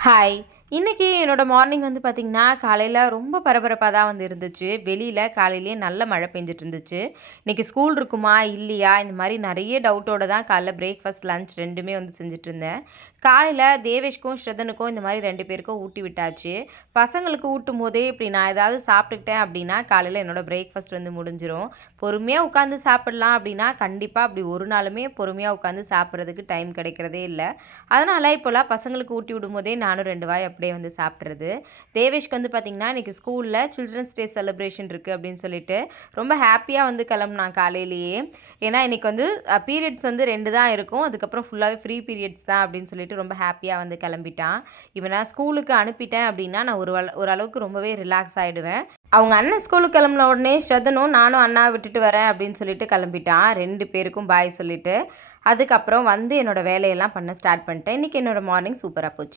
Hi. இன்னைக்கு என்னோட morning வந்து பார்த்தீங்கன்னா, காலையில ரொம்ப பரபரப்பா தான் வந்து இருந்துச்சு. வெளியில காலையிலேயே நல்ல மழை பெஞ்சுட்டு இருந்துச்சு. இன்னைக்கு ஸ்கூல் இருக்குமா? இல்லையா? இந்த மாரி நெறைய டவுட்டோட தான் காலைல பிரேக்ஃபாஸ்ட், லஞ்ச் 2மே வந்து செஞ்சுட்டுருந்தேன். காலையில தேவேஷ்க்கும், ஸ்ரதனுக்கும் இந்த மாரி 2 பேருக்கும் ஊட்டி விட்டாச்சு. பசங்களுக்கு ஊட்டும்போதே இப்படி நான் ஏதாவது சாப்பிட்டுக்கிட்டேன் அப்படின்னா, காலையில என்னோட பிரேக்ஃபாஸ்ட் வந்து முடிஞ்சிரும். பொறுமையா உட்காந்து சாப்பிடலாம் அப்படின்னா, கண்டிப்பா அப்படி ஒரு நாளுமே பொறுமையா உட்காந்து சாப்பிடுறதுக்கு டைம் கிடைக்கிறதே இல்ல. அதனால இப்போலாம் பசங்களுக்கு ஊட்டி விடும்போதே நானும் 2 வாய் அப்படியே வந்து சாப்பிட்றது. தேவேஷ்க்கு வந்து பார்த்தீங்கன்னா, இன்னைக்கு ஸ்கூல்ல சில்ட்ரன்ஸ் டே செலிப்ரேஷன் இருக்கு அப்படின்னு சொல்லிட்டு, ரொம்ப ஹேப்பியா வந்து கிளம்புனான் காலையிலேயே. ஏன்னா இன்னைக்கு வந்து பீரியட்ஸ் வந்து 2 தான் இருக்கும். அதுக்கப்புறம் ஃபுல்லாவே ஃப்ரீ பீரியட்ஸ் தான் அப்படின்னு சொல்லிட்டு ரொம்ப ஹேப்பியா வந்து கிளம்பிட்டான். இவன ஸ்கூலுக்கு அனுப்பிட்டேன் அப்படின்னா, நான் ஓரளவுக்கு ரொம்பவே ரிலாக்ஸ் ஆயிடுவேன். அவங்க அண்ணன் ஸ்கூலுக்கு கிளம்புன உடனே ஸ்ரதனும், நானும் அண்ணாவ விட்டுட்டு வரேன் அப்படின்னு சொல்லிட்டு கிளம்பிட்டான். 2 பேருக்கும் பாய் சொல்லிட்டு. அதுக்கப்புறம் வந்து என்னோட வேலையெல்லாம் பண்ண ஸ்டார்ட் பண்ணிட்டேன். இன்னைக்கு என்னோட மார்னிங் சூப்பரா போச்சு.